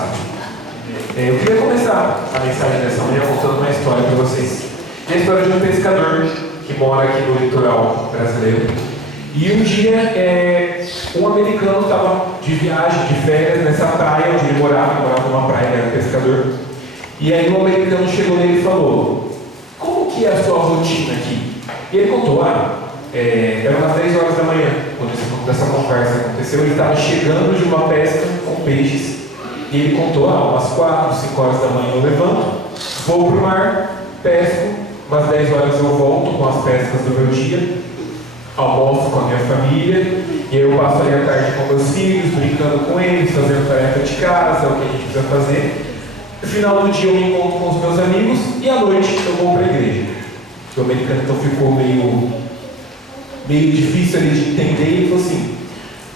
sabe? Eu queria começar a mensagem dessa manhã contando uma história para vocês. É a história de um pescador que mora aqui no litoral brasileiro. E um dia, um americano estava de viagem, de férias, nessa praia onde ele morava numa praia, ele era pescador. E aí um americano chegou nele e falou: como que é a sua rotina aqui? E ele contou, era umas 10 horas da manhã, quando essa conversa aconteceu. Ele estava chegando de uma pesca com peixes. E ele contou, umas 4, 5 horas da manhã eu levanto, vou para o mar, pesco, umas 10 horas eu volto com as pescas do meu dia, almoço com a minha família, e eu passo ali a tarde com meus filhos, brincando com eles, fazendo tarefa de casa, o que a gente precisa fazer. No final do dia eu me encontro com os meus amigos, e à noite eu vou para a igreja. O americano então ficou meio difícil ali de entender, e falou assim: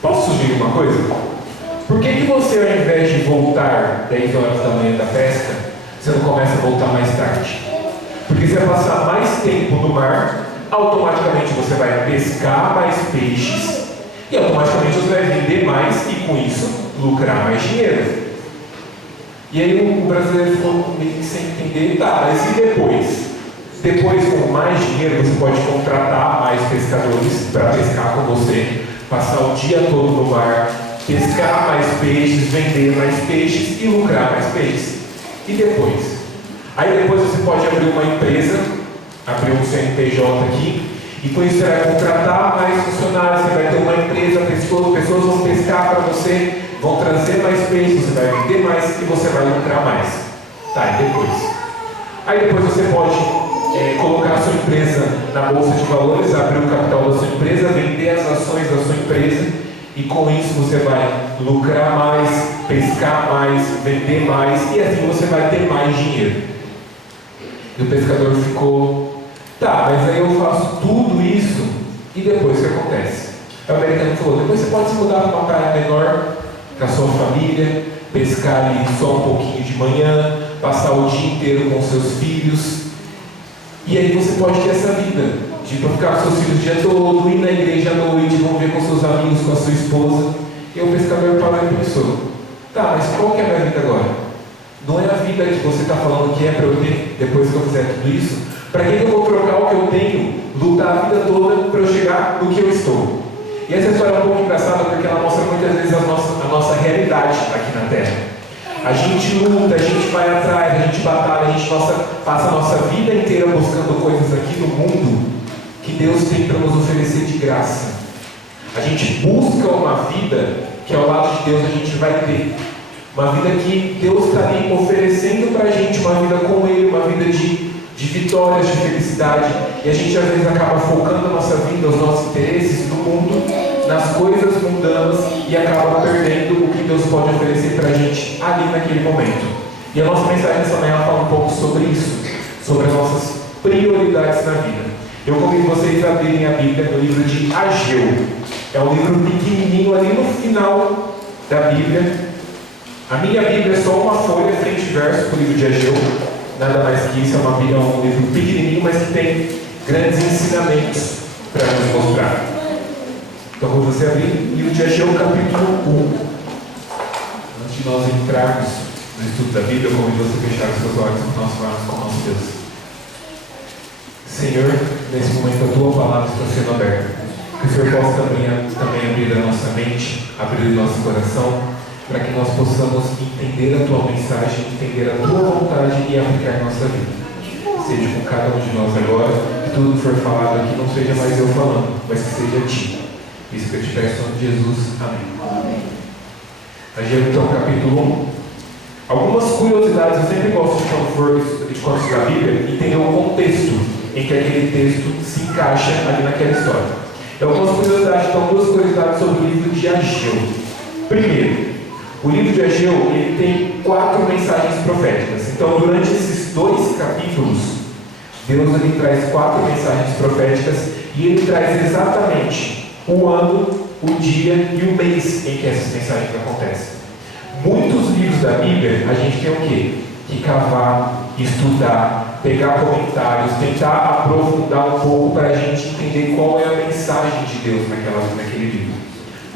posso sugerir uma coisa? Por que você, ao invés de voltar 10 horas da manhã da pesca, você não começa a voltar mais tarde? Porque você vai passar mais tempo no mar, automaticamente você vai pescar mais peixes, e automaticamente você vai vender mais e com isso lucrar mais dinheiro. E aí o brasileiro ficou meio que sem entender, mas e depois? Depois, com mais dinheiro, você pode contratar mais pescadores para pescar com você, passar o dia todo no mar, pescar mais peixes, vender mais peixes e lucrar mais peixes. E depois? Aí depois você pode abrir uma empresa, abrir um CNPJ aqui, e com isso você vai contratar mais funcionários, você vai ter uma empresa, pessoas vão pescar para você, vão trazer mais peixes, você vai vender mais e você vai lucrar mais. E depois? Aí depois você pode colocar a sua empresa na bolsa de valores, abrir o capital da sua empresa, vender as ações da sua empresa, e com isso você vai lucrar mais, pescar mais, vender mais, e assim você vai ter mais dinheiro. E o pescador ficou: mas aí eu faço tudo isso, e depois o que acontece? Aí o americano falou: depois você pode se mudar para uma praia menor, com a sua família, pescar ali só um pouquinho de manhã, passar o dia inteiro com seus filhos, e aí você pode ter essa vida de ficar com seus filhos o dia todo, ir na igreja à noite, conviver com seus amigos, com a sua esposa. E o pescador parou e pensou: mas qual que é a minha vida agora? Não é a vida que você está falando que é para eu ter depois que eu fizer tudo isso? Para que eu vou trocar o que eu tenho, lutar a vida toda para eu chegar no que eu estou? E essa história é um pouco engraçada porque ela mostra muitas vezes a nossa realidade aqui na Terra. A gente luta, a gente vai atrás, a gente batalha, a gente passa a nossa vida inteira buscando coisas aqui no mundo que Deus tem para nos oferecer de graça. A gente busca uma vida que ao lado de Deus a gente vai ter. Uma vida que Deus está ali oferecendo para a gente, uma vida com Ele, uma vida de vitórias, de felicidade. E a gente às vezes acaba focando a nossa vida, os nossos interesses no mundo, nas coisas mundanas, e acaba perdendo o que Deus pode oferecer para a gente ali naquele momento. E a nossa mensagem nessa manhã fala um pouco sobre isso, sobre as nossas prioridades na vida. Eu convido vocês a abrirem a Bíblia no livro de Ageu. É um livro pequenininho ali no final da Bíblia. A minha Bíblia é só uma folha, frente e verso, para o livro de Ageu. Nada mais que isso, é um livro pequenininho, mas que tem grandes ensinamentos para nos mostrar. Então, quando você abrir o livro de Ageu, capítulo 1. Antes de nós entrarmos no estudo da Bíblia, eu convido você a fechar os seus olhos para nós falarmos com o nosso Deus. Senhor, nesse momento a Tua palavra está sendo aberta. Que o Senhor possa também abrir a nossa mente, abrir o nosso coração, para que nós possamos entender a Tua mensagem, entender a Tua vontade e aplicar a nossa vida. Seja com cada um de nós agora, que tudo que for falado aqui não seja mais eu falando, mas que seja Ti. Isso que eu te peço em nome de Jesus. Amém. Ageu, então, capítulo 1. Algumas curiosidades, eu sempre gosto de quando estudar a Bíblia, entender o contexto em que aquele texto se encaixa ali naquela história. Então, algumas curiosidades, duas curiosidades sobre o livro de Ageu. Primeiro, o livro de Ageu, ele tem 4 mensagens proféticas. Então, durante esses 2 capítulos, Deus ele traz 4 mensagens proféticas e ele traz exatamente o ano, o dia e o mês em que essas mensagens acontecem. Muitos livros da Bíblia, a gente tem o quê? Que cavar, estudar, pegar comentários, tentar aprofundar um pouco para a gente entender qual é a mensagem de Deus naquele livro.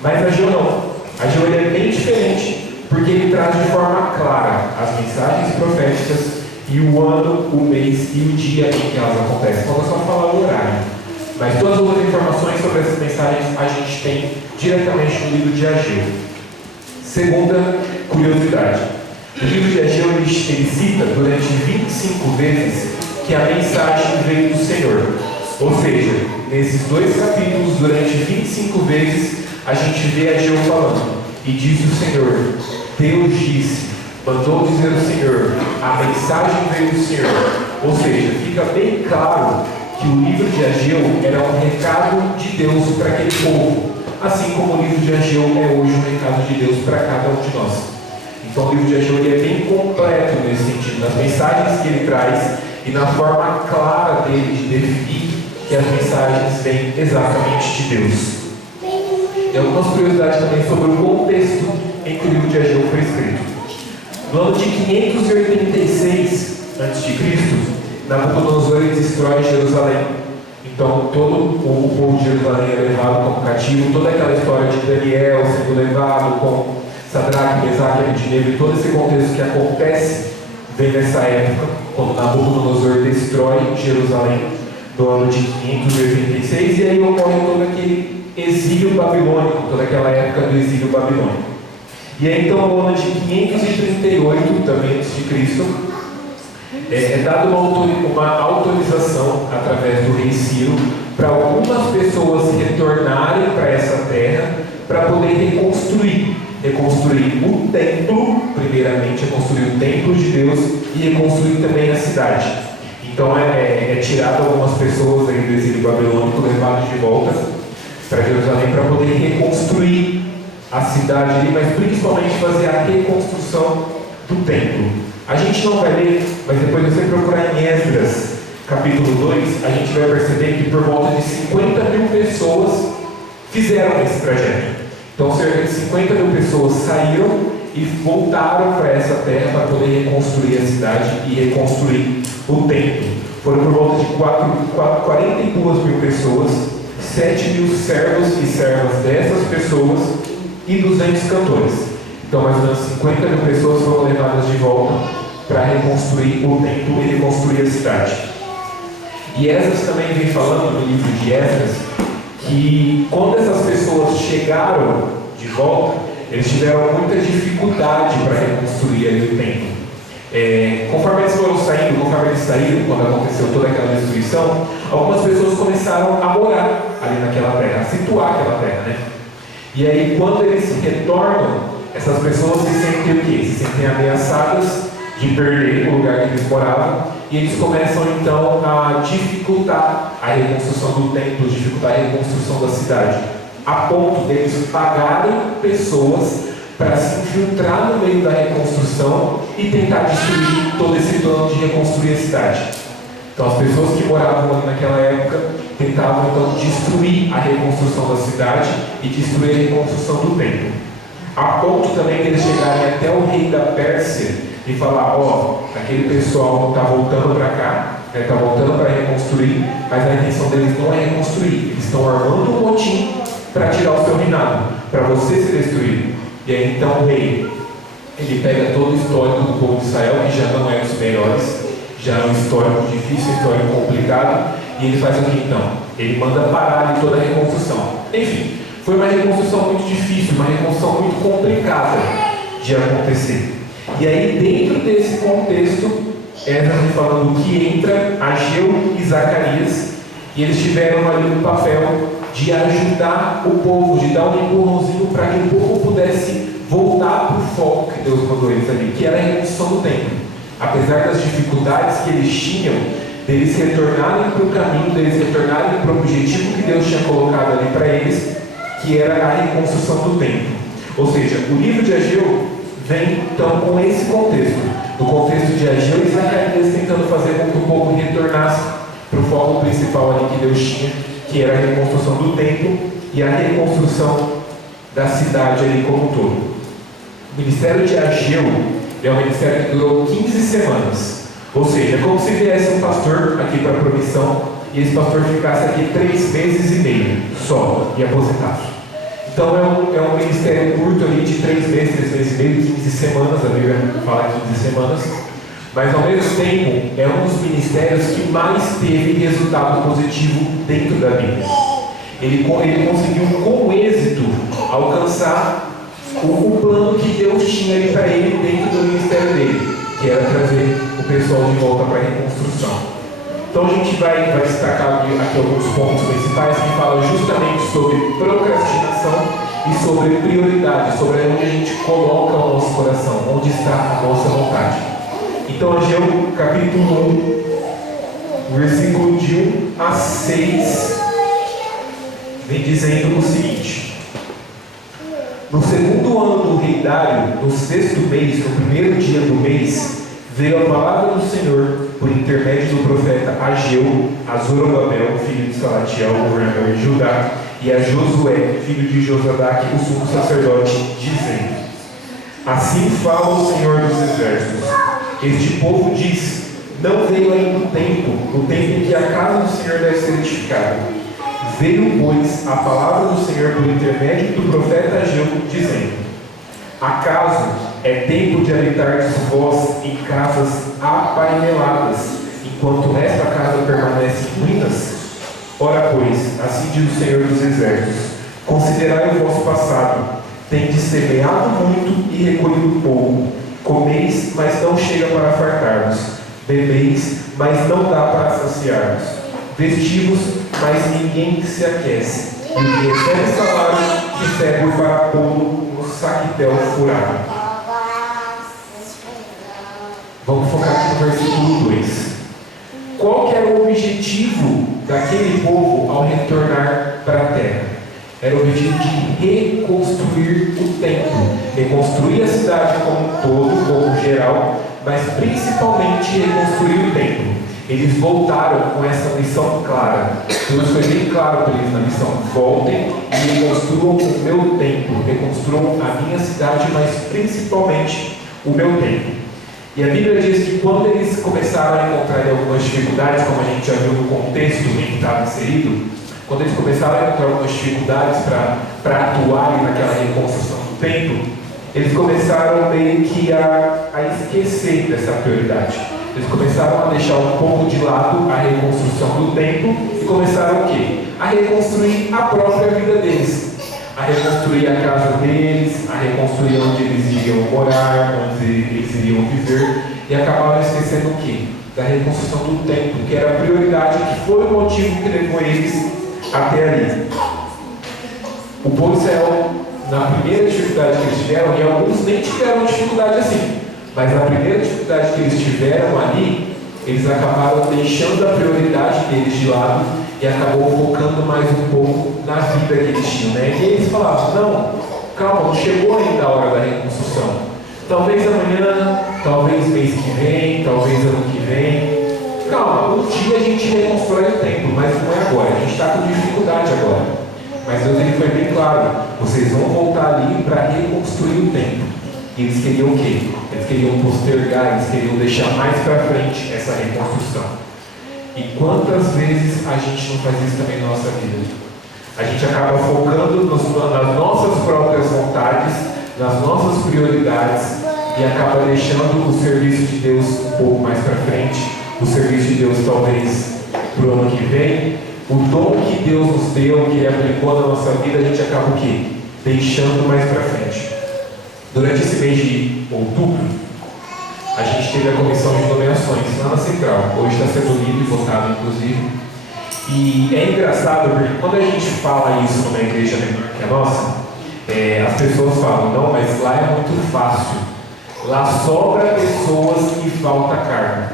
Mas Ageu não. Ageu ele é bem diferente porque ele traz de forma clara as mensagens proféticas e o ano, o mês e o dia em que elas acontecem. Então, é só falar o horário. Mas todas as outras informações sobre essas mensagens a gente tem diretamente no livro de Ageu. Segunda curiosidade. O livro de Ageu ele cita durante 25 vezes que a mensagem veio do Senhor. Ou seja, nesses 2 capítulos, durante 25 vezes, a gente vê Ageu falando. E disse o Senhor, Deus disse, mandou dizer o Senhor, a mensagem veio do Senhor. Ou seja, fica bem claro que o livro de Ageu era um recado de Deus para aquele povo. Assim como o livro de Ageu é hoje um recado de Deus para cada um de nós. Então o livro de Ageu ele é bem completo nesse sentido, nas mensagens que ele traz e na forma clara dele de definir que as mensagens vêm exatamente de Deus. E algumas curiosidades também sobre o contexto em que o livro de Ageu foi escrito. No ano de 586 a.C., Nabucodonosor destrói Jerusalém. Então todo o povo de Jerusalém é levado como cativo. Toda aquela história de Daniel sendo levado com Sadraque, Mesaque e Abednego, e todo esse contexto que acontece vem nessa época, quando Nabucodonosor destrói Jerusalém no ano de 586, e aí ocorre todo aquele exílio babilônico, toda aquela época do exílio babilônico. E aí então no ano de 538, também antes de Cristo, é dada uma autorização através do rei Ciro para algumas pessoas retornarem para essa terra para poder reconstruir o templo, primeiramente reconstruir o templo de Deus e reconstruir também a cidade. Então é tirado algumas pessoas aí do exílio babilônico, levadas de volta para Jerusalém para poder reconstruir a cidade ali, mas principalmente fazer a reconstrução do templo. A gente não vai ler, mas depois você procurar em Esdras, capítulo 2, a gente vai perceber que por volta de 50 mil pessoas fizeram esse trajeto. Então cerca de 50 mil pessoas saíram e voltaram para essa terra para poder reconstruir a cidade e reconstruir o templo. Foram por volta de 42 mil pessoas, 7 mil servos e servas dessas pessoas e 200 cantores. Então mais ou menos 50 mil pessoas foram levadas de volta para reconstruir o templo e reconstruir a cidade. E Esdras também vem falando no livro de Esdras que quando essas pessoas chegaram de volta, eles tiveram muita dificuldade para reconstruir ali o templo. Conforme eles saíram, quando aconteceu toda aquela destruição, algumas pessoas começaram a morar ali naquela terra, a situar aquela terra, né? E aí quando eles retornam, essas pessoas se sentem o quê? Se sentem ameaçadas de perder o lugar que eles moravam, e eles começam então a dificultar a reconstrução do templo, dificultar a reconstrução da cidade, a ponto deles pagarem pessoas para se infiltrar no meio da reconstrução e tentar destruir todo esse plano de reconstruir a cidade. Então as pessoas que moravam ali naquela época tentavam então destruir a reconstrução da cidade e destruir a reconstrução do templo, a ponto também de eles chegarem até o rei da Pérsia e falar, aquele pessoal está voltando para cá, está voltando para reconstruir, mas a intenção deles não é reconstruir, eles estão armando um motim para tirar o seu reinado, para você ser destruído. E aí então o rei, ele pega todo o histórico do povo de Israel, que já não é dos melhores, já é um histórico difícil, um histórico complicado, e ele faz o que então? Ele manda parar de toda a reconstrução. Enfim, foi uma reconstrução muito difícil, uma reconstrução muito complicada de acontecer. E aí, dentro desse contexto, Esdras falando que entra Ageu e Zacarias, e eles tiveram ali um papel de ajudar o povo, de dar um empurrãozinho para que o povo pudesse voltar para o foco que Deus mandou eles ali, que era a reconstrução do templo. Apesar das dificuldades que eles tinham, deles retornarem para o caminho, deles retornarem para o objetivo que Deus tinha colocado ali para eles, que era a reconstrução do templo. Ou seja, o livro de Ageu vem então com esse contexto, no contexto de Ageu e Zacarias tentando fazer com que o povo retornasse para o foco principal ali que Deus tinha, que era a reconstrução do templo e a reconstrução da cidade ali como um todo. O ministério de Ageu é um ministério que durou 15 semanas, ou seja, é como se viesse um pastor aqui para a promissão e esse pastor ficasse aqui 3 meses e meio só e aposentasse. Então é um ministério curto ali de 3 meses, 3 meses e meio, 15 semanas, a Bíblia fala 15 semanas, mas ao mesmo tempo é um dos ministérios que mais teve resultado positivo dentro da Bíblia. Ele conseguiu com êxito alcançar o plano que Deus tinha ali para ele dentro do ministério dele, que era trazer o pessoal de volta para a reconstrução. Então a gente vai destacar aqui alguns pontos principais que falam justamente sobre procrastinação e sobre prioridade, sobre onde a gente coloca o nosso coração, onde está a nossa vontade. Então Ageu capítulo 1, versículo de 1 a 6, vem dizendo o seguinte: no segundo ano do rei Dário, no 6º mês, no primeiro dia do mês, veio a palavra do Senhor por intermédio do profeta Ageu a Zorobabel, filho de Salatiel, governador de Judá, e a Josué, filho de Josadaque, o sumo sacerdote, dizendo: assim fala o Senhor dos exércitos, este povo diz: não veio ainda o tempo em que a casa do Senhor deve ser edificada. Veio, pois, a palavra do Senhor por intermédio do profeta Ageu, dizendo: acaso é tempo de habitardes vós em casas apaineladas, enquanto esta casa permanece em ruínas? Ora, pois, assim diz o Senhor dos exércitos: considerai o vosso passado, tendes semeado muito e recolhido pouco, comeis, mas não chega para fartar-vos, bebeis, mas não dá para saciar-vos, vestimos, mas ninguém se aquece, e o que recebe salário recebe para pô-lo no saquitel furado. Vamos focar aqui no versículo 2. Qual que era o objetivo daquele povo ao retornar para a terra? Era o objetivo de reconstruir o templo, reconstruir a cidade como um todo, como geral, mas principalmente reconstruir o templo. Eles voltaram com essa missão clara. Deus foi bem claro para eles na missão: voltem e reconstruam o meu templo, reconstruam a minha cidade, mas principalmente o meu templo. E a Bíblia diz que quando eles começaram a encontrar algumas dificuldades, como a gente já viu no contexto em que estava inserido, quando eles começaram a encontrar algumas dificuldades para atuarem naquela reconstrução do templo, eles começaram meio que a esquecer dessa prioridade. Eles começaram a deixar um pouco de lado a reconstrução do templo e começaram o quê? A reconstruir a própria vida deles, a reconstruir a casa deles, a reconstruir onde eles iriam morar, onde eles iriam viver, e acabaram esquecendo o quê? Da reconstrução do templo, que era a prioridade, que foi o motivo que levou eles até ali. O povo de Israel, na primeira dificuldade que eles tiveram, e alguns nem tiveram dificuldade assim, mas a primeira dificuldade que eles tiveram ali, eles acabaram deixando a prioridade deles de lado e acabou focando mais um pouco na vida que eles tinham, né? E eles falavam: não, calma, não chegou ainda a hora da reconstrução. Talvez amanhã, talvez mês que vem, talvez ano que vem. Calma, um dia a gente reconstrói o templo, mas não é agora. A gente está com dificuldade agora. Mas Deus, ele foi bem claro: vocês vão voltar ali para reconstruir o templo. E eles queriam o quê? Eles queriam postergar, eles queriam deixar mais para frente essa reconstrução. E quantas vezes a gente não faz isso também na nossa vida? A gente acaba focando nas nossas próprias vontades, nas nossas prioridades, e acaba deixando o serviço de Deus um pouco mais para frente, o serviço de Deus talvez para o ano que vem, o dom que Deus nos deu, que Ele aplicou na nossa vida, a gente acaba o quê? Deixando mais para frente. Durante esse mês de outubro, a gente teve a comissão de nomeações lá na Central. Hoje está sendo lido e votado, inclusive. E é engraçado porque quando a gente fala isso numa igreja menor que a nossa, as pessoas falam: não, mas lá é muito fácil. Lá sobra pessoas e falta carga.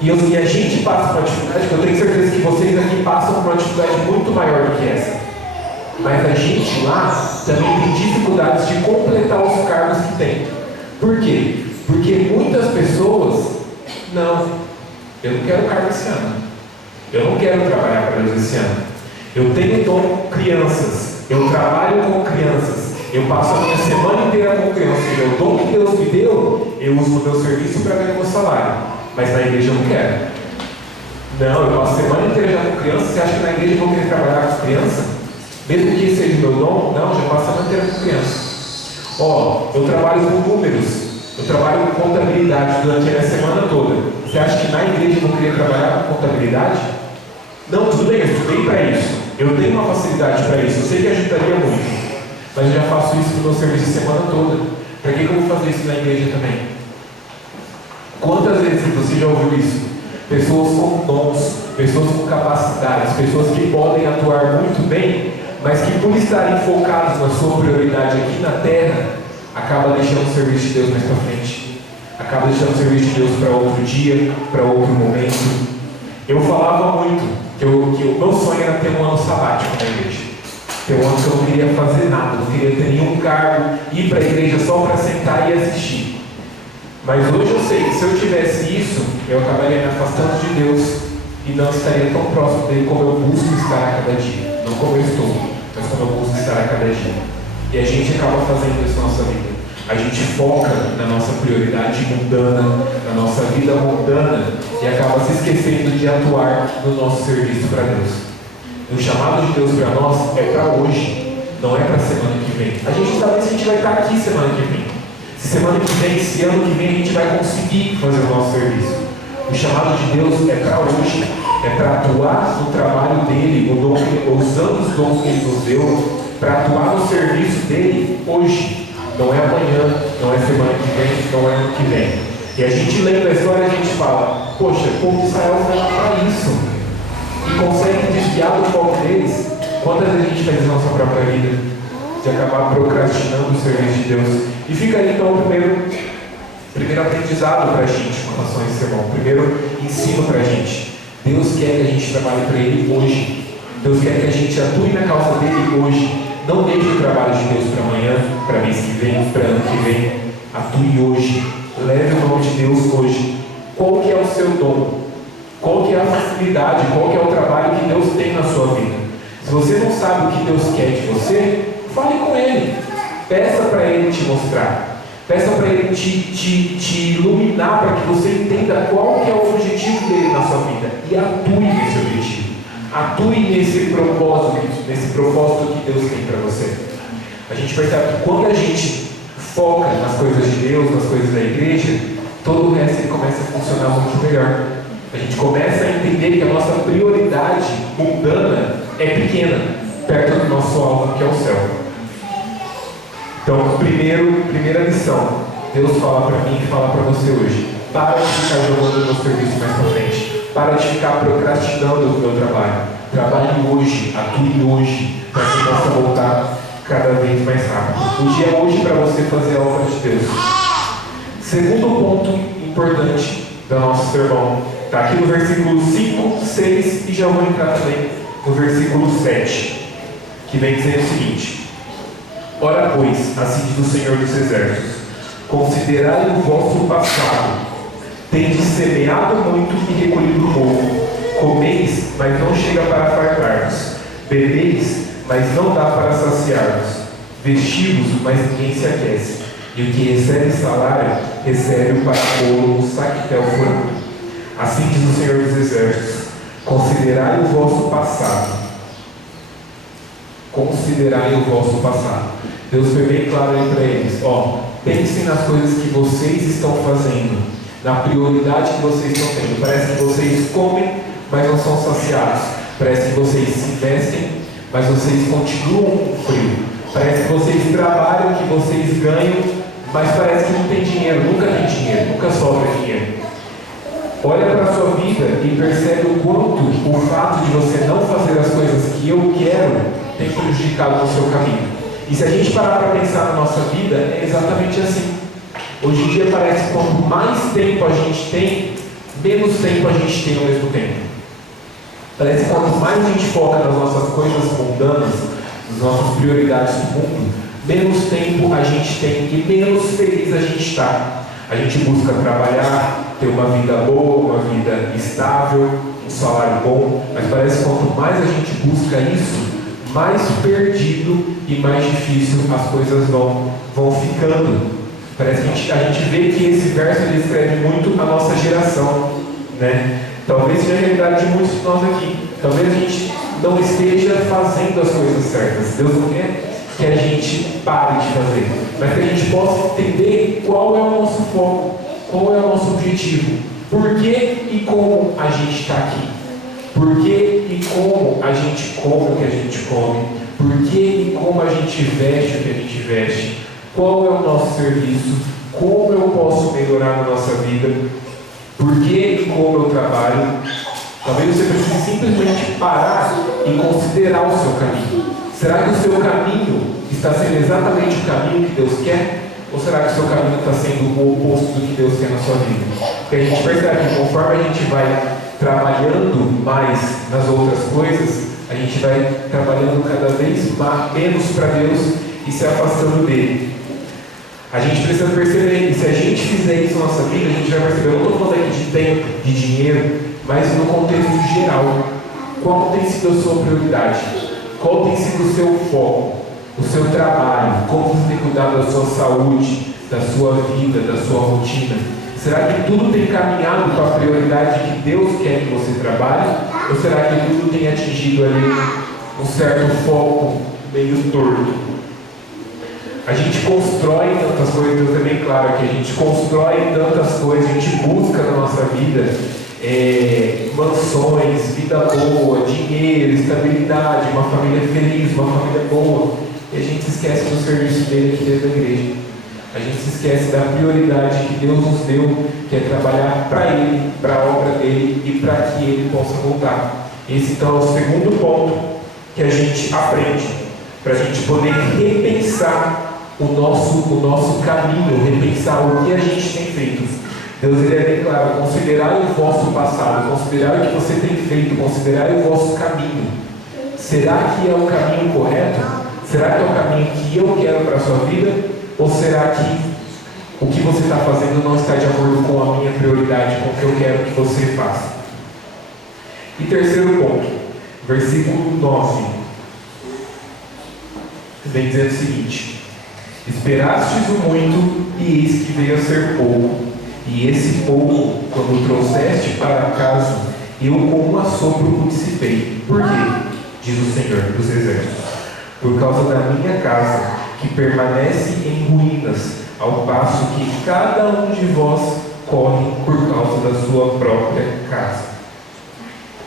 E a gente passa por uma dificuldade, que eu tenho certeza que vocês aqui passam por uma dificuldade muito maior do que essa. Mas a gente lá também tem dificuldades de completar os cargos que tem. Por quê? Porque muitas pessoas: não, eu não quero cargo esse ano, eu não quero trabalhar para Deus esse ano, eu tenho dom com crianças, eu trabalho com crianças, eu passo a minha semana inteira com crianças, o dom que Deus me deu, eu uso no meu serviço para ganhar meu salário, mas na igreja eu não quero. Não, eu passo a semana inteira já com crianças, você acha que na igreja eu vou querer trabalhar com as crianças? Mesmo que esse seja o meu dom, não, já passa a manter com criança. Eu trabalho com números, eu trabalho com contabilidade durante a semana toda. Você acha que na igreja eu não queria trabalhar com contabilidade? Não, tudo bem, eu estudei para isso. Eu tenho uma facilidade para isso, eu sei que ajudaria muito. Mas eu já faço isso no meu serviço a semana toda. Para que eu vou fazer isso na igreja também? Quantas vezes você já ouviu isso? Pessoas com dons, pessoas com capacidades, pessoas que podem atuar muito bem, mas que por estarem focados na sua prioridade aqui na terra, acaba deixando o serviço de Deus mais para frente. Acaba deixando o serviço de Deus para outro dia, para outro momento. Eu falava muito que o meu sonho era ter um ano sabático na igreja. Ter um ano que eu não queria fazer nada, não queria ter nenhum cargo, ir para a igreja só para sentar e assistir. Mas hoje eu sei que se eu tivesse isso, eu acabaria me afastando de Deus e não estaria tão próximo dele como eu busco estar a cada dia. Não como eu estou, mas como eu busco estar a cada dia. E a gente acaba fazendo isso na nossa vida. A gente foca na nossa prioridade mundana, na nossa vida mundana, e acaba se esquecendo de atuar no nosso serviço para Deus. O chamado de Deus para nós é para hoje, não é para a semana que vem. A gente sabe se a gente vai estar aqui semana que vem. Se semana que vem, se ano que vem, a gente vai conseguir fazer o nosso serviço. O chamado de Deus é para hoje, é para atuar no trabalho dele, usando os dons que ele nos deu, para atuar no serviço dele hoje. Não é amanhã, não é semana que vem, não é ano que vem. E a gente lendo a história, a gente fala, poxa, o povo de Israel foi lá para isso. E consegue desviar do foco deles. Quantas vezes a gente faz na nossa própria vida? De acabar procrastinando o serviço de Deus. E fica aí então o primeiro aprendizado para a gente com relação a esse sermão. O primeiro ensino para a gente. Deus quer que a gente trabalhe para Ele hoje. Deus quer que a gente atue na causa dele hoje. Não deixe o trabalho de Deus para amanhã, para mês que vem, para ano que vem. Atue hoje. Leve o nome de Deus hoje. Qual que é o seu dom? Qual que é a facilidade? Qual que é o trabalho que Deus tem na sua vida? Se você não sabe o que Deus quer de você, fale com Ele. Peça para Ele te mostrar. Peça para Ele te iluminar para que você entenda qual que é o objetivo dele na sua vida. E atue nesse objetivo. Atue nesse propósito que Deus tem para você. A gente percebe que quando a gente foca nas coisas de Deus, nas coisas da igreja, todo o resto ele começa a funcionar muito melhor. A gente começa a entender que a nossa prioridade mundana é pequena, perto do nosso alvo que é o céu. Então, primeira lição, Deus fala para mim e fala para você hoje. Para de ficar jogando o meu serviço mais para frente. Para de ficar procrastinando o meu trabalho. Trabalhe hoje, atue hoje, para que possa voltar cada vez mais rápido. O dia é hoje para você fazer a obra de Deus. Segundo ponto importante do nosso sermão, está aqui no versículo 5, 6 e já vou entrar também no versículo 7, que vem dizer o seguinte: Ora, pois, assim diz o Senhor dos Exércitos, considerai o vosso passado. Tendes semeado muito e recolhido pouco. Comeis, mas não chega para fartar-vos. Bebeis, mas não dá para saciar-vos. Vestivos, mas ninguém se aquece. E o que recebe salário, recebe para pôr no saquetel furado. Assim diz o Senhor dos Exércitos: considerai o vosso passado. Considerai o vosso passado. Deus foi bem claro aí para eles. Pensem nas coisas que vocês estão fazendo, na prioridade que vocês estão tendo. Parece que vocês comem, mas não são saciados. Parece que vocês se vestem, mas vocês continuam com frio. Parece que vocês trabalham, que vocês ganham, mas parece que não tem dinheiro, nunca tem dinheiro, nunca sobra dinheiro. Olha para a sua vida e percebe o quanto o fato de você não fazer as coisas que eu quero tem prejudicado o seu caminho. E se a gente parar para pensar na nossa vida, é exatamente assim. Hoje em dia parece que quanto mais tempo a gente tem, menos tempo a gente tem ao mesmo tempo. Parece que quanto mais a gente foca nas nossas coisas mundanas, nas nossas prioridades do mundo, menos tempo a gente tem e menos feliz a gente está. A gente busca trabalhar, ter uma vida boa, uma vida estável, um salário bom, mas parece que quanto mais a gente busca isso, mais perdido e mais difícil as coisas vão ficando. Parece que a gente vê que esse verso ele descreve muito a nossa geração, né? Talvez seja a realidade de muitos de nós aqui. Talvez a gente não esteja fazendo as coisas certas. Deus não quer que a gente pare de fazer, mas que a gente possa entender qual é o nosso foco, qual é o nosso objetivo, por que e como a gente está aqui, por que e como a gente come o que a gente come, por que e como a gente veste o que a gente veste, qual é o nosso serviço, como eu posso melhorar na nossa vida, por que e como eu trabalho. Talvez você precise simplesmente parar e considerar o seu caminho. Será que o seu caminho está sendo exatamente o caminho que Deus quer? Ou será que o seu caminho está sendo o oposto do que Deus quer na sua vida? Porque a gente percebe que conforme a gente vai trabalhando mais nas outras coisas, a gente vai trabalhando cada vez menos para Deus e se afastando dele. A gente precisa perceber que se a gente fizer isso na nossa vida, a gente vai perceber, eu não estou falando aqui de tempo, de dinheiro, mas no contexto geral, qual tem sido a sua prioridade? Qual tem sido o seu foco, o seu trabalho? Como você tem cuidado da sua saúde, da sua vida, da sua rotina? Será que tudo tem caminhado para a prioridade que Deus quer que você trabalhe? Ou será que tudo tem atingido ali um certo foco meio torto? A gente constrói tantas coisas, Deus é bem claro aqui, a gente constrói tantas coisas, a gente busca na nossa vida mansões, vida boa, dinheiro, estabilidade, uma família feliz, uma família boa, e a gente se esquece do serviço dele aqui dentro da igreja. A gente se esquece da prioridade que Deus nos deu, que é trabalhar para Ele, para a obra dele e para que Ele possa voltar. Esse então é o segundo ponto que a gente aprende, para a gente poder repensar o nosso caminho, repensar o que a gente tem feito. Deus ele é bem claro, considerai o vosso passado, considerai o que você tem feito, considerai o vosso caminho. Será que é o caminho correto? Será que é o caminho que eu quero para a sua vida? Ou será que o que você está fazendo não está de acordo com a minha prioridade, com o que eu quero que você faça? E terceiro ponto, versículo 9, vem dizendo o seguinte: esperastes o muito, e eis que veio a ser pouco. E esse pouco, quando trouxeste para casa, eu com um assopro o dissipei. Por quê? Diz o Senhor dos Exércitos: por causa da minha casa, que permanece em ruínas, ao passo que cada um de vós corre por causa da sua própria casa.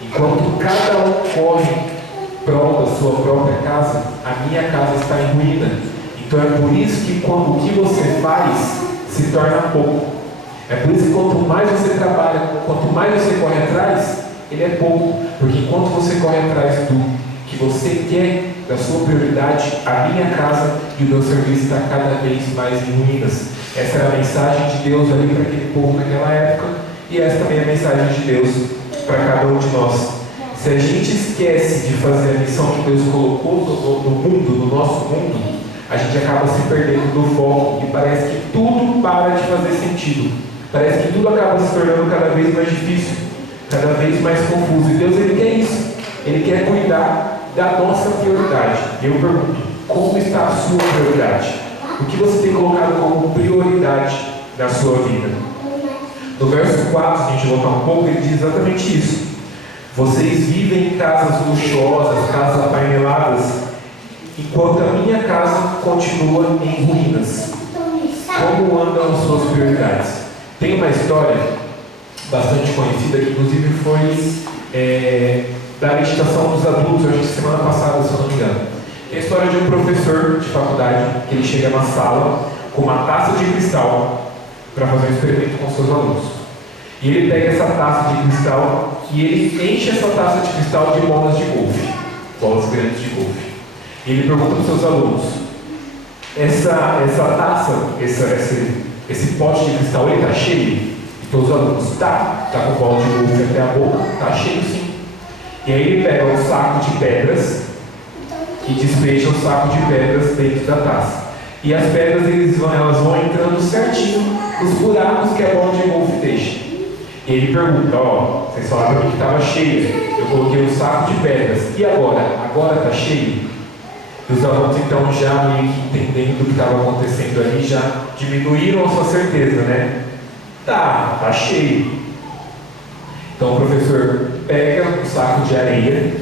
Enquanto cada um corre prol da sua própria casa, a minha casa está em ruína. Então é por isso que quando o que você faz se torna pouco. É por isso que quanto mais você trabalha, quanto mais você corre atrás, ele é pouco. Porque enquanto você corre atrás do que você quer, da sua prioridade, a minha casa e o meu serviço está cada vez mais em ruínas. Essa era a mensagem de Deus ali para aquele povo naquela época, e essa também é a mensagem de Deus para cada um de nós. Se a gente esquece de fazer a missão que Deus colocou no mundo, no nosso mundo, a gente acaba se perdendo do foco e parece que tudo para de fazer sentido. Parece que tudo acaba se tornando cada vez mais difícil, cada vez mais confuso. E Deus ele quer isso. Ele quer cuidar da nossa prioridade. E eu pergunto, como está a sua prioridade? O que você tem colocado como prioridade na sua vida? No verso 4, se a gente voltar um pouco, ele diz exatamente isso. Vocês vivem em casas luxuosas, casas apaineladas, enquanto a minha casa continua em ruínas. Como andam as suas prioridades? Tem uma história bastante conhecida, que inclusive foi da meditação dos adultos, acho que semana passada, se eu não me engano. É a história de um professor de faculdade, que ele chega na sala com uma taça de cristal para fazer um experimento com seus alunos. E ele pega essa taça de cristal e ele enche essa taça de cristal de bolas de golfe, bolas grandes de golfe. E ele pergunta para os seus alunos: essa taça, esse pote de cristal, ele está cheio? E todos os alunos: está com bola de golfe até a boca, está cheio sim. E aí ele pega um saco de pedras e despeja um saco de pedras dentro da taça. E as pedras elas vão entrando certinho nos buracos que a bola de golfe deixa. E ele pergunta: vocês falaram para mim que estava cheio, eu coloquei um saco de pedras, e agora? Agora está cheio? E os alunos então já meio que entendendo o que estava acontecendo ali, já diminuíram a sua certeza, né? Tá cheio. Então o professor pega um saco de areia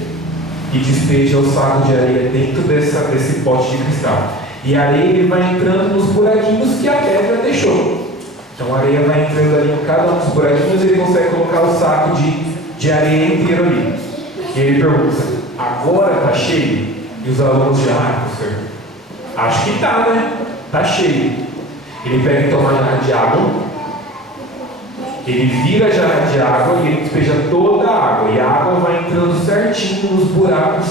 e despeja o saco de areia dentro desse pote de cristal. E a areia ele vai entrando nos buraquinhos que a pedra deixou. Então a areia vai entrando ali em cada um dos buraquinhos e ele consegue colocar o saco de areia inteiro ali. E ele pergunta, agora está cheio? E os alunos já, professor, acho que está, né? Está cheio. Ele pega e toma a jarra de água, ele vira a jarra de água e ele despeja toda a água. E a água vai entrando certinho nos buracos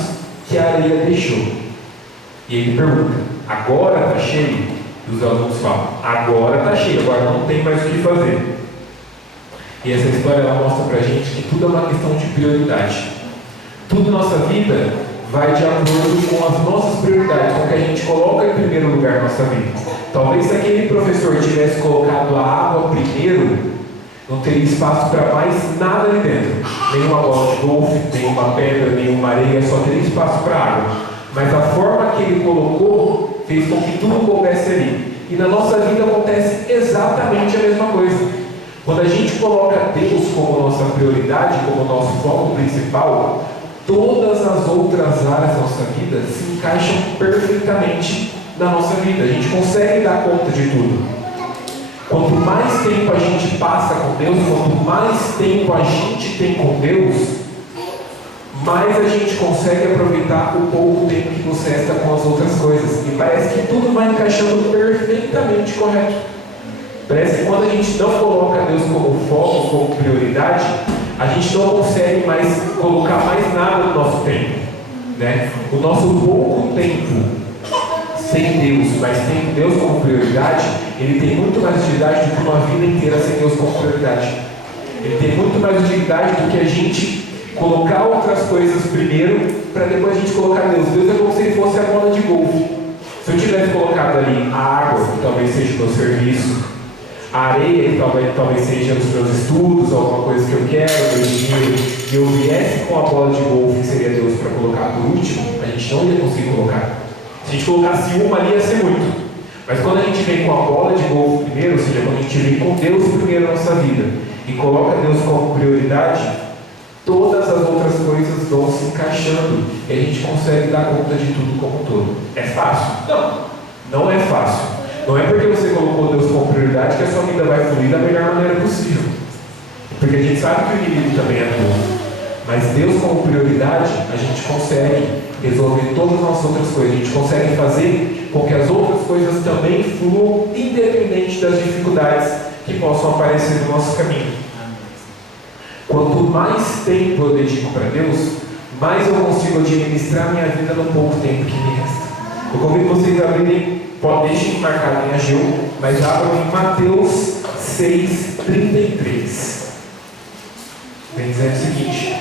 que a areia deixou. E ele pergunta, agora está cheio? E os alunos falam, agora está cheio, agora não tem mais o que fazer. E essa história ela mostra pra gente que tudo é uma questão de prioridade. Tudo na nossa vida vai de acordo com as nossas prioridades, com o que a gente coloca em primeiro lugar na nossa vida. Talvez se aquele professor tivesse colocado a água primeiro, não teria espaço para mais nada ali dentro. Nenhuma bola de golfe, nenhuma pedra, nenhuma areia, só teria espaço para água. Mas a forma que ele colocou fez com que tudo coubesse ali. E na nossa vida acontece exatamente a mesma coisa. Quando a gente coloca Deus como nossa prioridade, como nosso foco principal, todas as outras áreas da nossa vida se encaixam perfeitamente na nossa vida. A gente consegue dar conta de tudo. Quanto mais tempo a gente passa com Deus, quanto mais tempo a gente tem com Deus, mais a gente consegue aproveitar o pouco tempo que nos resta com as outras coisas. E parece que tudo vai encaixando perfeitamente correto. Parece que quando a gente não coloca Deus como foco, como prioridade, a gente não consegue mais colocar mais nada no nosso tempo, né? O nosso pouco tempo sem Deus, mas tendo Deus como prioridade, ele tem muito mais utilidade do que uma vida inteira sem Deus como prioridade. Ele tem muito mais utilidade do que a gente colocar outras coisas primeiro, para depois a gente colocar Deus. Deus é como se ele fosse a bola de golfe. Se eu tivesse colocado ali a água, que talvez seja o meu serviço, a areia, que talvez seja os meus estudos, alguma coisa que eu quero, meu dinheiro, e eu viesse com a bola de golfe, que seria Deus, para colocar por último, a gente não ia conseguir colocar. Se a gente colocasse uma ali, ia ser muito. Mas quando a gente vem com a bola de golfe primeiro, ou seja, quando a gente vem com Deus primeiro na nossa vida, e coloca Deus como prioridade, todas as outras coisas vão se encaixando, e a gente consegue dar conta de tudo como um todo. É fácil? Não é fácil. Não é porque você colocou Deus como prioridade que a sua vida vai fluir da melhor maneira possível. Porque a gente sabe que o inimigo também é bom. Mas Deus como prioridade, a gente consegue resolver todas as nossas outras coisas. A gente consegue fazer com que as outras coisas também fluam, independente das dificuldades que possam aparecer no nosso caminho. Quanto mais tempo eu dedico para Deus, mais eu consigo administrar minha vida no pouco tempo que me resta. Eu convido vocês a abrirem. Deixem marcado em Ageu, mas abram em Mateus 6:33. Vem dizendo o seguinte: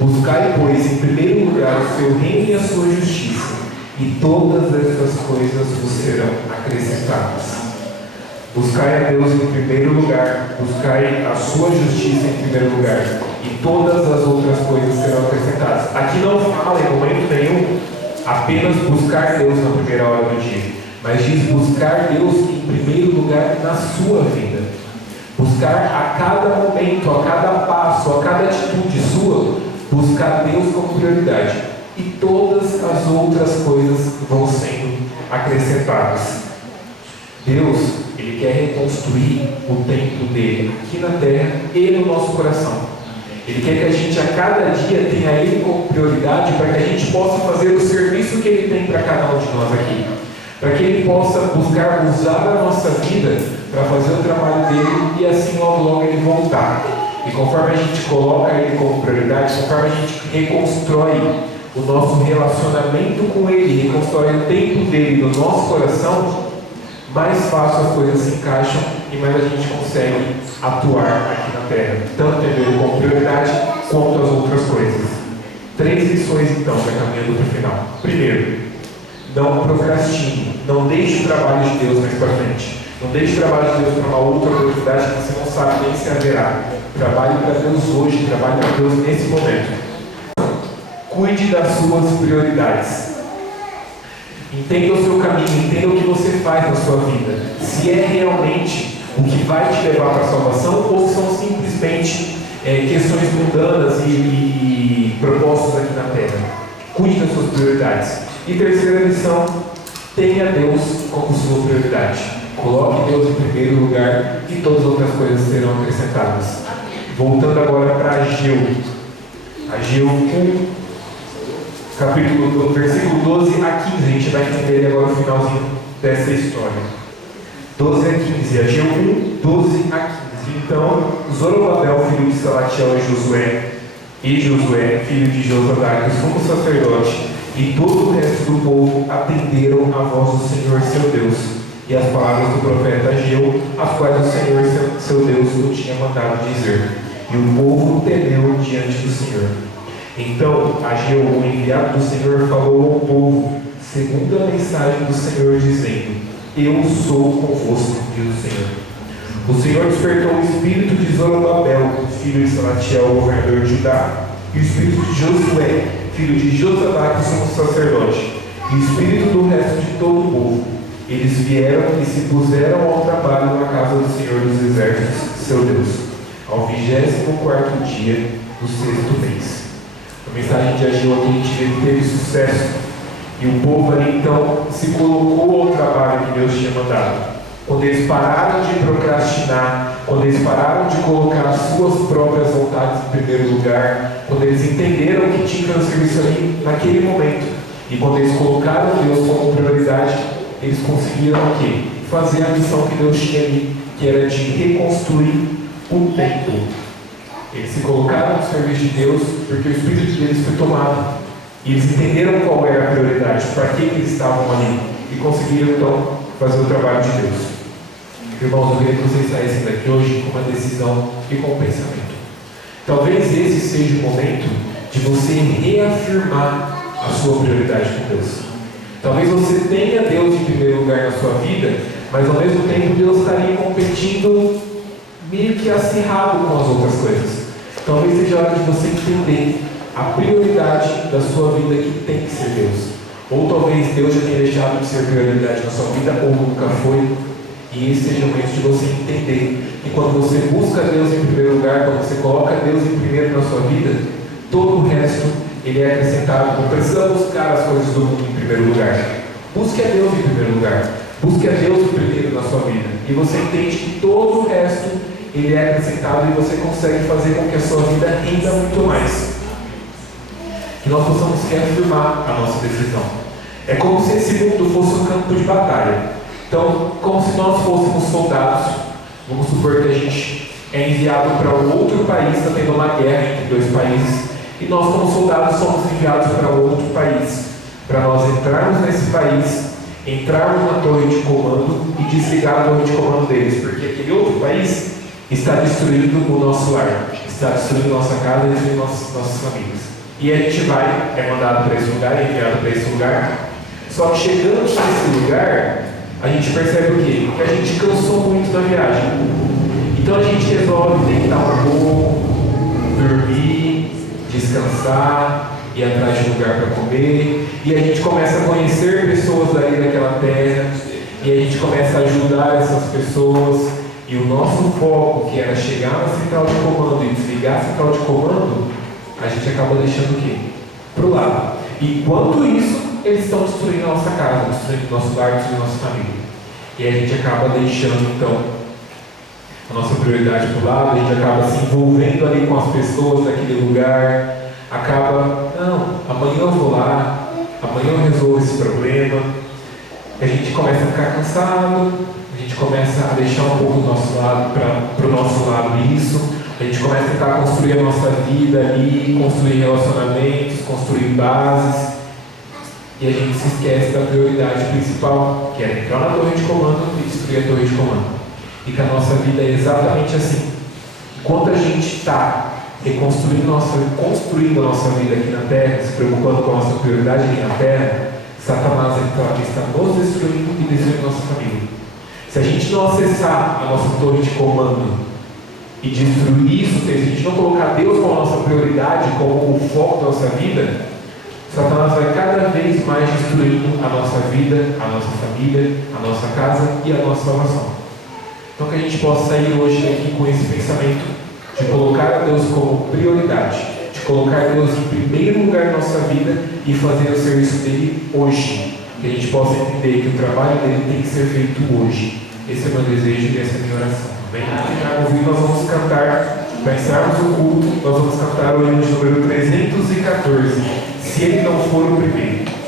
buscai, pois, em primeiro lugar o seu reino e a sua justiça, e todas essas coisas vos serão acrescentadas. Buscai a Deus em primeiro lugar, buscai a sua justiça em primeiro lugar, e todas as outras coisas serão acrescentadas. Aqui não fala em momento nenhum apenas buscar Deus na primeira hora do dia, mas diz buscar Deus em primeiro lugar na sua vida. Buscar a cada momento, a cada passo, a cada atitude sua, buscar Deus como prioridade. E todas as outras coisas vão sendo acrescentadas. Deus, Ele quer reconstruir o templo dele aqui na terra e no nosso coração. Ele quer que a gente a cada dia tenha Ele como prioridade para que a gente possa fazer o serviço que Ele tem para cada um de nós aqui. Para que Ele possa buscar usar a nossa vida para fazer o trabalho dele e assim logo Ele voltar. E conforme a gente coloca Ele como prioridade, conforme a gente reconstrói o nosso relacionamento com Ele, reconstrói o tempo dele no nosso coração, mais fácil as coisas se encaixam e mais a gente consegue atuar aqui na Terra, tanto tendo Ele como prioridade, quanto as outras coisas. 3 lições então, já caminhando para o final. Primeiro, não procrastine, não deixe o trabalho de Deus mais para frente. Não deixe o trabalho de Deus para uma outra prioridade que você não sabe nem se haverá. Trabalhe para Deus hoje, trabalhe para Deus nesse momento. Cuide das suas prioridades. Entenda o seu caminho, entenda o que você faz na sua vida. Se é realmente o que vai te levar para a salvação ou são simplesmente questões mundanas e propósitos aqui na Terra. Cuide das suas prioridades. E terceira lição, tenha Deus como sua prioridade. Coloque Deus em primeiro lugar e todas as outras coisas serão acrescentadas. Voltando agora para Ageu. Ageu 1, versículo 12 a 15. A gente vai entender agora o finalzinho dessa história. 12 a 15. Ageu 1, 12 a 15. Então, Zorobabel, filho de Salatiel, e Josué, filho de Josadac, o sumo sacerdote, e todo o resto do povo atenderam a voz do Senhor seu Deus, e as palavras do profeta Ageu, as quais o Senhor seu Deus o tinha mandado dizer. E o povo temeu diante do Senhor. Então Ageu, o enviado do Senhor, falou ao povo, segundo a mensagem do Senhor, dizendo: Eu sou convosco, diz o Senhor. O Senhor despertou o espírito de Zorobabel, filho de Salatiel, governador de Judá, e o espírito de Josué, filho de Josadac, sumo sacerdote, e o espírito do resto de todo o povo. Eles vieram e se puseram ao trabalho na casa do Senhor dos Exércitos, seu Deus, ao 24º dia do 6º mês. A mensagem de Ageu aqui a gente vê que teve sucesso, e o povo ali então se colocou ao trabalho que Deus tinha mandado. Quando eles pararam de procrastinar, quando eles pararam de colocar as suas próprias vontades em primeiro lugar, quando eles entenderam que tinha que fazer o serviço ali naquele momento, e quando eles colocaram Deus como prioridade, eles conseguiram o quê? Fazer a missão que Deus tinha ali, que era de reconstruir o templo. Eles se colocaram no serviço de Deus porque o espírito deles foi tomado. E eles entenderam qual era a prioridade, para que eles estavam ali, e conseguiram então fazer o trabalho de Deus. Irmãos, eu queria que vocês saíssem daqui hoje com uma decisão e com um pensamento. Talvez esse seja o momento de você reafirmar a sua prioridade com Deus. Talvez você tenha Deus em primeiro lugar na sua vida, mas ao mesmo tempo Deus está ali competindo meio que acirrado com as outras coisas. Talvez seja a hora de você entender a prioridade da sua vida que tem que ser Deus. Ou talvez Deus já tenha deixado de ser prioridade na sua vida, ou nunca foi. E esse seja o momento de você entender que quando você busca Deus em primeiro lugar, quando você coloca Deus em primeiro na sua vida, todo o resto ele é acrescentado. Não precisa buscar as coisas do mundo em primeiro lugar. Busque a Deus em primeiro lugar. Busque a Deus em primeiro na sua vida. E você entende que todo o resto ele é acrescentado e você consegue fazer com que a sua vida renda muito mais. Que nós possamos reafirmar a nossa decisão. É como se esse mundo fosse um campo de batalha. Então, como se nós fôssemos soldados. Vamos supor que a gente é enviado para um outro país, está tendo uma guerra entre dois países, e nós como soldados somos enviados para outro país, para nós entrarmos nesse país, entrarmos na torre de comando e desligar a torre de comando deles, porque aquele outro país está destruindo o nosso lar, está destruindo nossa casa e destruindo nossas famílias. E a gente vai, é mandado para esse lugar, é enviado para esse lugar. Só que chegando nesse lugar, a gente percebe o quê? Que a gente cansou muito da viagem. Então a gente resolve deitar um pouco, dormir, descansar, ir atrás de um lugar para comer. E a gente começa a conhecer pessoas ali daquela terra. E a gente começa a ajudar essas pessoas. E o nosso foco, que era chegar na central de comando e desligar a central de comando, a gente acaba deixando o quê? Para o lado. E enquanto isso, eles estão destruindo a nossa casa, destruindo o nosso lar, destruindo a nossa família. E a gente acaba deixando, então, a nossa prioridade para o lado, a gente acaba se envolvendo ali com as pessoas daquele lugar, acaba, não, amanhã eu vou lá, amanhã eu resolvo esse problema. A gente começa a ficar cansado, a gente começa a deixar um pouco do nosso lado para o nosso lado isso. A gente começa a tentar construir a nossa vida ali, construir relacionamentos, construir bases. E a gente se esquece da prioridade principal, que é entrar na torre de comando e destruir a torre de comando. E que a nossa vida é exatamente assim. Enquanto a gente está construindo a nossa vida aqui na Terra, se preocupando com a nossa prioridade aqui na Terra, Satanás está nos destruindo e destruindo a nossa família. Se a gente não acessar a nossa torre de comando e destruir isso, se a gente não colocar Deus como a nossa prioridade, como o foco da nossa vida, Satanás vai cada vez mais destruindo a nossa vida, a nossa família, a nossa casa e a nossa salvação. Então que a gente possa sair hoje aqui com esse pensamento de colocar a Deus como prioridade, de colocar Deus em primeiro lugar na nossa vida e fazer o serviço dele hoje. Que a gente possa entender que o trabalho dele tem que ser feito hoje. Esse é o meu desejo e essa é a minha oração. Bem, para ouvir, nós vamos cantar, para encerrarmos o culto, nós vamos cantar o hino de número 314, Se Ele Não For o Primeiro.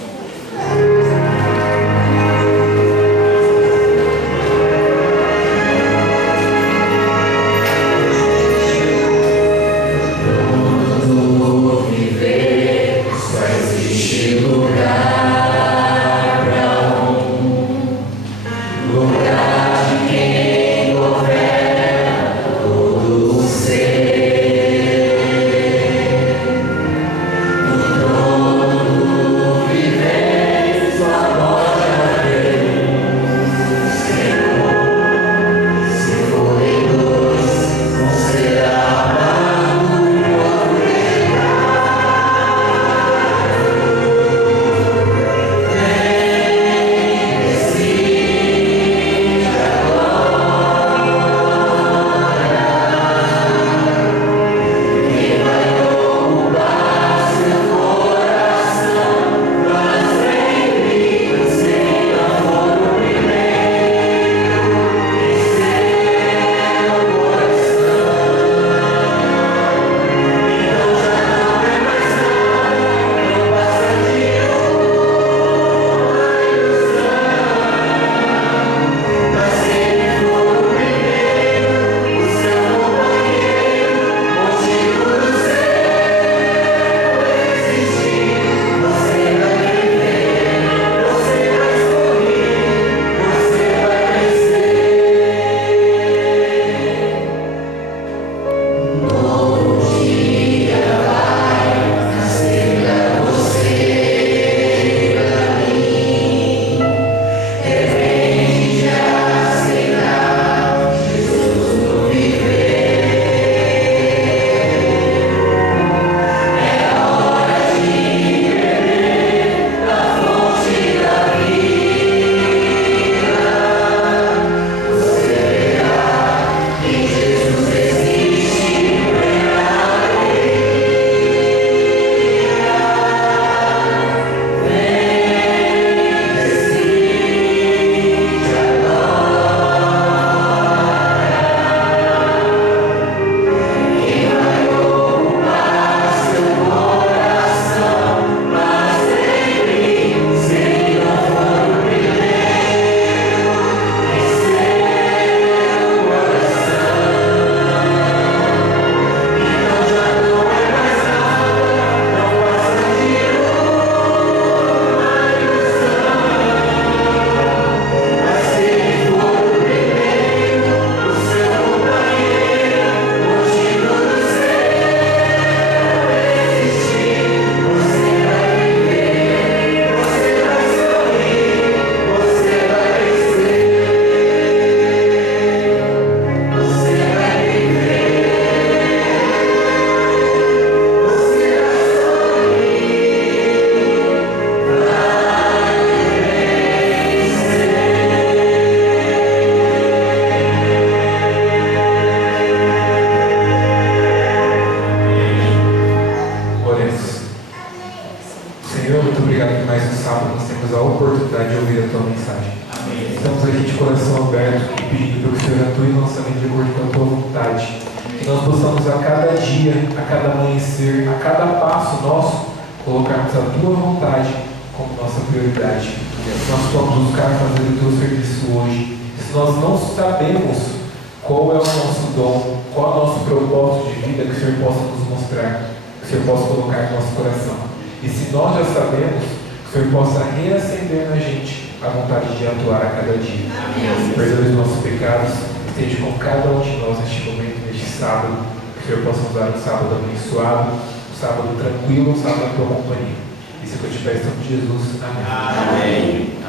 E se nós já sabemos, que o Senhor possa reacender na gente a vontade de atuar a cada dia. Perdoe os nossos pecados, esteja com cada um de nós neste momento, neste sábado, que o Senhor possa usar um sábado abençoado, um sábado tranquilo, um sábado na tua companhia. Isso é o que eu te peço em nome de Jesus. Amém. Amém.